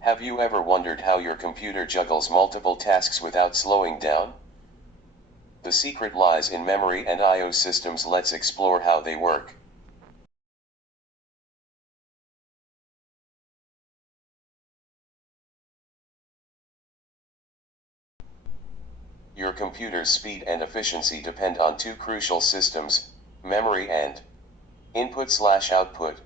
Have you ever wondered how your computer juggles multiple tasks without slowing down? The secret lies in memory and I/O systems. Let's explore how they work. Your computer's speed and efficiency depend on two crucial systems, memory and input/output.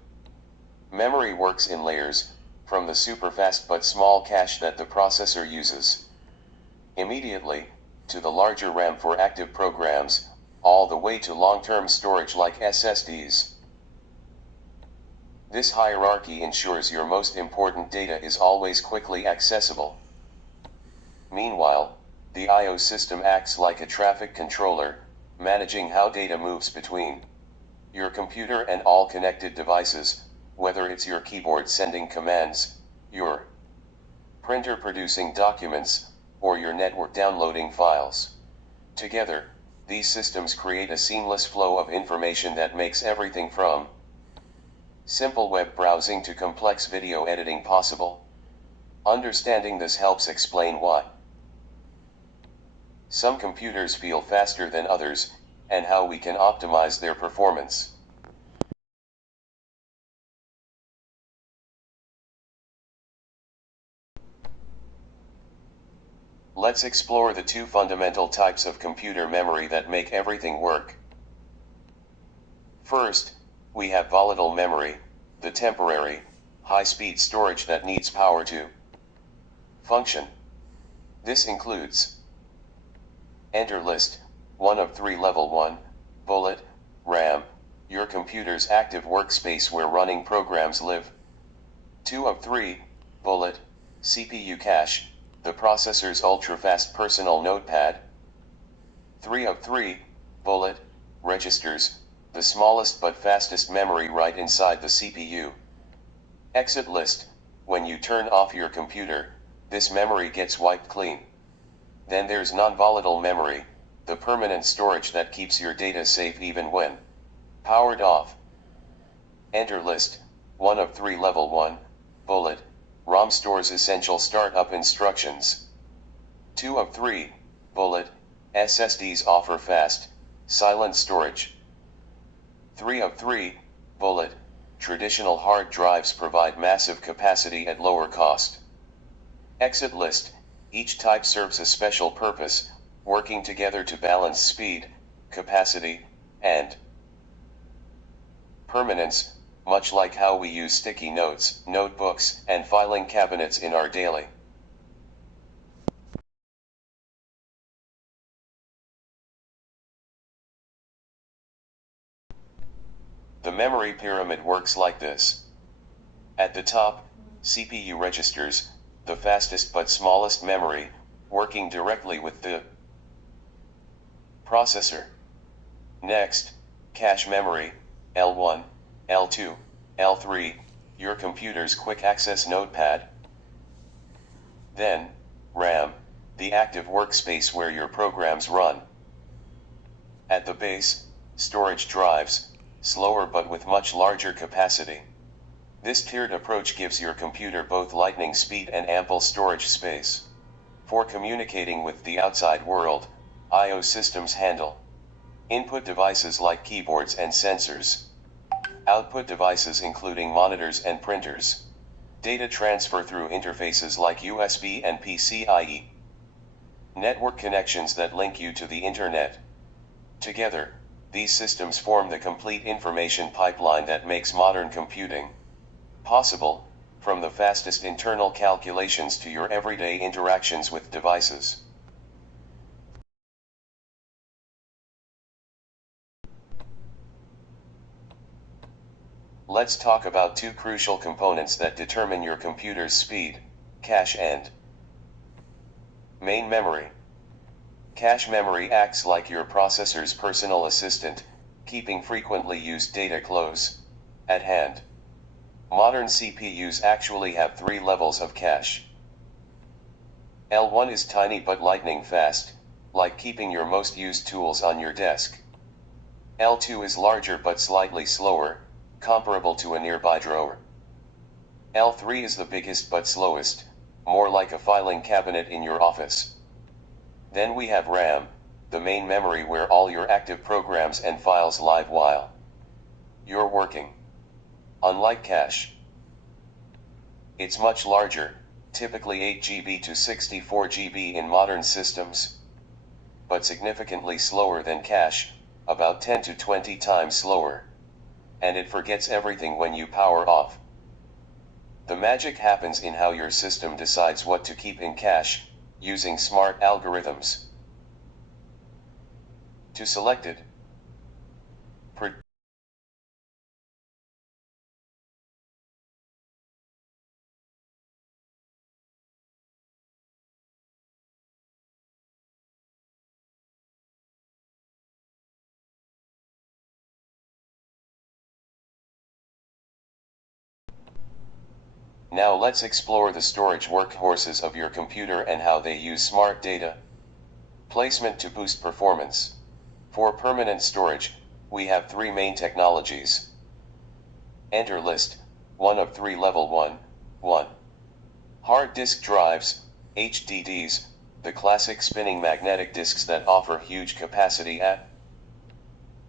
Memory works in layers, from the superfast but small cache that the processor uses immediately, to the larger RAM for active programs, all the way to long-term storage like SSDs. This hierarchy ensures your most important data is always quickly accessible. Meanwhile, the I/O system acts like a traffic controller, managing how data moves between your computer and all connected devices, whether it's your keyboard sending commands, your printer producing documents, or your network downloading files. Together, these systems create a seamless flow of information that makes everything from simple web browsing to complex video editing possible. Understanding this helps explain why some computers feel faster than others, and how we can optimize their performance. Let's explore the two fundamental types of computer memory that make everything work. First, we have volatile memory, the temporary, high-speed storage that needs power to function. This includes Enter list, 1 of 3 level 1, bullet, RAM, your computer's active workspace where running programs live. 2 of 3, bullet, CPU cache, the processor's ultra-fast personal notepad. 3 of 3, bullet, registers, the smallest but fastest memory right inside the CPU. Exit list, when you turn off your computer, this memory gets wiped clean. Then there's non-volatile memory, the permanent storage that keeps your data safe even when powered off. Enter list, 1 of 3 level 1, bullet, ROM stores essential startup instructions. 2 of 3, bullet, SSDs offer fast, silent storage. 3 of 3, bullet, traditional hard drives provide massive capacity at lower cost. Exit list, each type serves a special purpose, working together to balance speed, capacity, and permanence, much like how we use sticky notes, notebooks, and filing cabinets in our daily. The memory pyramid works like this. At the top, CPU registers, the fastest but smallest memory, working directly with the processor. Next, cache memory, L1, L2, L3, your computer's quick access notepad. Then, RAM, the active workspace where your programs run. At the base, storage drives, slower but with much larger capacity. This tiered approach gives your computer both lightning speed and ample storage space. For communicating with the outside world, I/O systems handle input devices like keyboards and sensors, output devices including monitors and printers, data transfer through interfaces like USB and PCIe, network connections that link you to the internet. Together, these systems form the complete information pipeline that makes modern computing possible, from the fastest internal calculations to your everyday interactions with devices. Let's talk about two crucial components that determine your computer's speed, cache and main memory. Cache memory acts like your processor's personal assistant, keeping frequently used data close at hand. Modern CPUs actually have 3 levels of cache. L1 is tiny but lightning fast, like keeping your most used tools on your desk. L2 is larger but slightly slower, comparable to a nearby drawer. L3 is the biggest but slowest, more like a filing cabinet in your office. Then we have RAM, the main memory where all your active programs and files live while you're working. Unlike cache, it's much larger, typically 8 GB to 64 GB in modern systems, but significantly slower than cache, about 10 to 20 times slower. And it forgets everything when you power off. The magic happens in how your system decides what to keep in cache, using smart algorithms. To select it, now let's explore the storage workhorses of your computer and how they use smart data placement to boost performance. For permanent storage, we have three main technologies. Enter list, one of three level 1. Hard disk drives, HDDs, the classic spinning magnetic disks that offer huge capacity at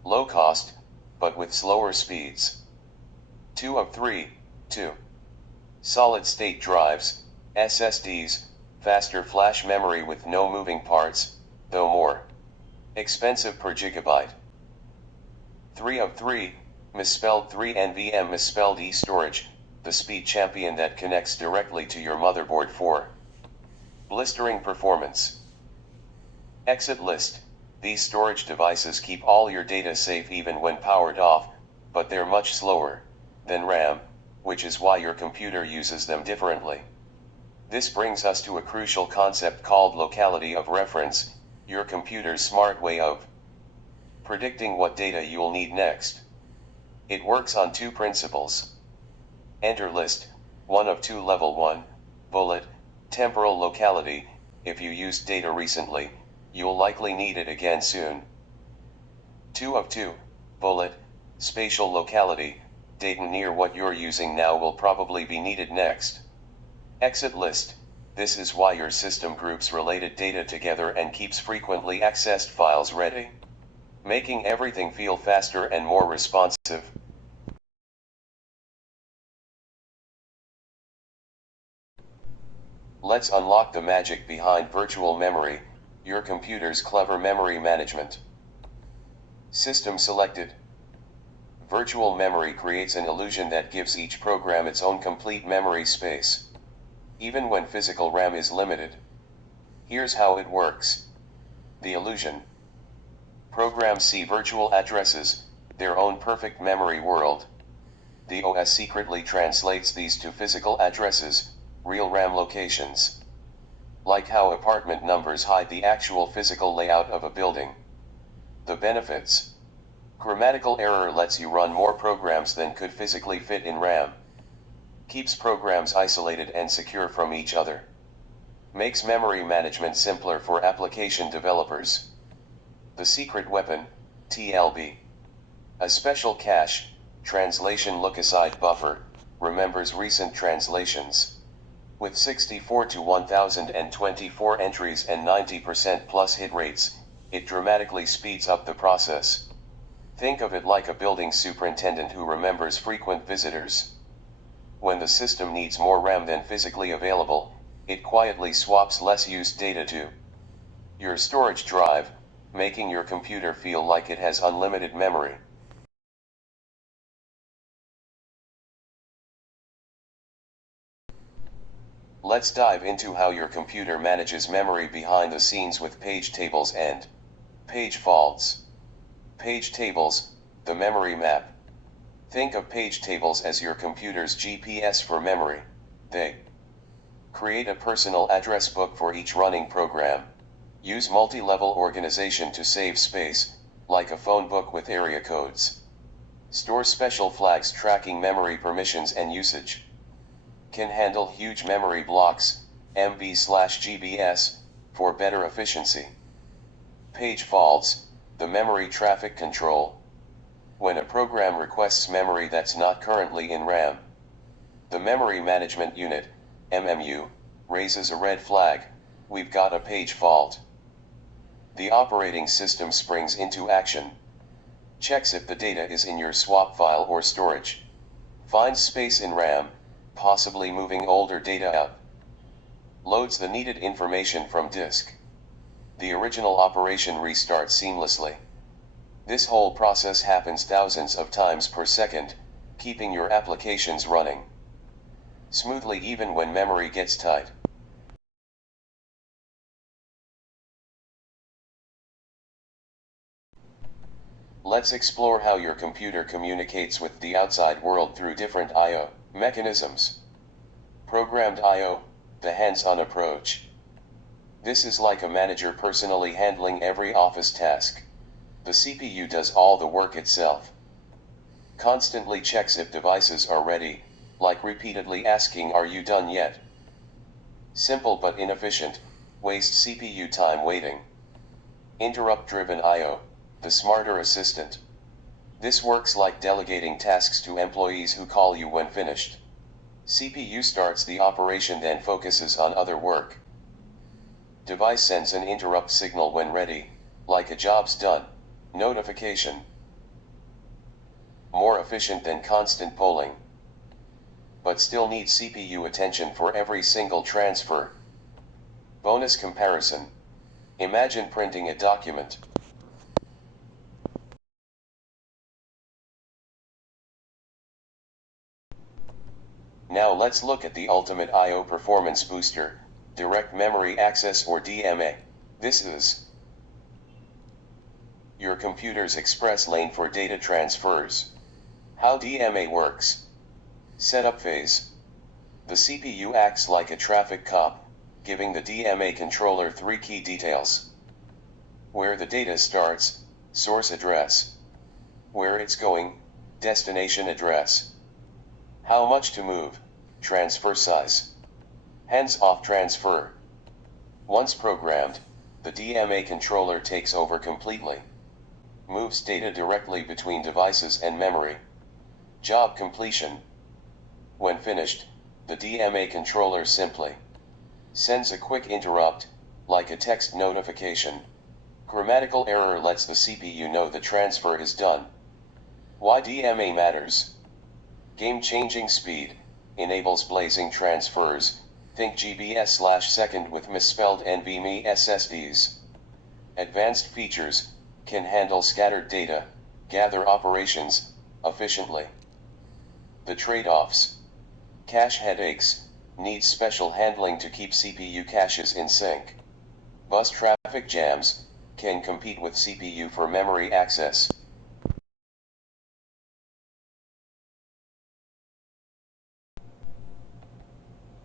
low cost, but with slower speeds. 2 of 3, 2. Solid-state drives, SSDs, faster flash memory with no moving parts, though more expensive per gigabyte. 3 of 3, misspelled 3 NVM misspelled e-storage, the speed champion that connects directly to your motherboard for blistering performance. Exit list, these storage devices keep all your data safe even when powered off, but they're much slower than RAM, which is why your computer uses them differently. This brings us to a crucial concept called locality of reference, your computer's smart way of predicting what data you'll need next. It works on two principles. Enter list, one of two level 1, bullet, temporal locality, if you used data recently, you'll likely need it again soon. 2 of 2, bullet, spatial locality, data near what you're using now will probably be needed next. Exit list, this is why your system groups related data together and keeps frequently accessed files ready, making everything feel faster and more responsive. Let's unlock the magic behind virtual memory, your computer's clever memory management. System selected. Virtual memory creates an illusion that gives each program its own complete memory space, even when physical RAM is limited. Here's how it works. The illusion. Programs see virtual addresses, their own perfect memory world. The OS secretly translates these to physical addresses, real RAM locations. Like how apartment numbers hide the actual physical layout of a building. The benefits. Grammatical error lets you run more programs than could physically fit in RAM. Keeps programs isolated and secure from each other. Makes memory management simpler for application developers. The secret weapon, TLB. A special cache, translation look-aside buffer, remembers recent translations. With 64 to 1024 entries and 90% plus hit rates, it dramatically speeds up the process. Think of it like a building superintendent who remembers frequent visitors. When the system needs more RAM than physically available, it quietly swaps less used data to your storage drive, making your computer feel like it has unlimited memory. Let's dive into how your computer manages memory behind the scenes with page tables and page faults. Page tables, the memory map. Think of page tables as your computer's GPS for memory. They create a personal address book for each running program. Use multi-level organization to save space, like a phone book with area codes. Store special flags tracking memory permissions and usage. Can handle huge memory blocks, MB/GBs, for better efficiency. Page faults, the memory traffic control. When a program requests memory that's not currently in RAM. The Memory Management Unit, MMU, raises a red flag: we've got a page fault. The operating system springs into action. Checks if the data is in your swap file or storage. Finds space in RAM, possibly moving older data out. Loads the needed information from disk. The original operation restarts seamlessly. This whole process happens thousands of times per second, keeping your applications running smoothly even when memory gets tight. Let's explore how your computer communicates with the outside world through different I/O mechanisms. Programmed I/O, the hands-on approach. This is like a manager personally handling every office task. The CPU does all the work itself. Constantly checks if devices are ready, like repeatedly asking, "Are you done yet?" Simple but inefficient, wastes CPU time waiting. Interrupt-driven I/O, the smarter assistant. This works like delegating tasks to employees who call you when finished. CPU starts the operation then focuses on other work. Device sends an interrupt signal when ready, like a "job's done" notification. More efficient than constant polling. But still needs CPU attention for every single transfer. Bonus comparison. Imagine printing a document. Now let's look at the ultimate I/O performance booster, Direct Memory Access or DMA. This is your computer's express lane for data transfers. How DMA works. Setup phase. The CPU acts like a traffic cop, giving the DMA controller three key details. Where the data starts, source address. Where it's going, destination address. How much to move, transfer size. Hands-off transfer. Once programmed, the DMA controller takes over completely. Moves data directly between devices and memory. Job completion. When finished, the DMA controller simply sends a quick interrupt, like a text notification. Grammatical error lets the CPU know the transfer is done. Why DMA matters. Game-changing speed, enables blazing transfers, think GBs/second with misspelled NVMe SSDs. Advanced features, can handle scattered data, gather operations, efficiently. The trade-offs. Cache headaches, needs special handling to keep CPU caches in sync. Bus traffic jams, can compete with CPU for memory access.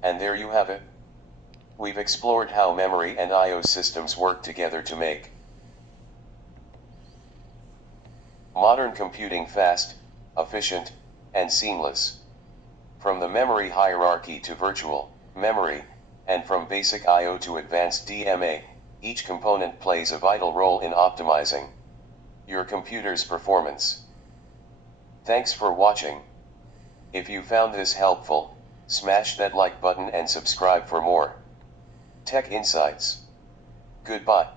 And there you have it. We've explored how memory and I/O systems work together to make modern computing fast, efficient, and seamless. From the memory hierarchy to virtual memory, and from basic I/O to advanced DMA, each component plays a vital role in optimizing your computer's performance. Thanks for watching. If you found this helpful, smash that like button and subscribe for more tech insights. Goodbye.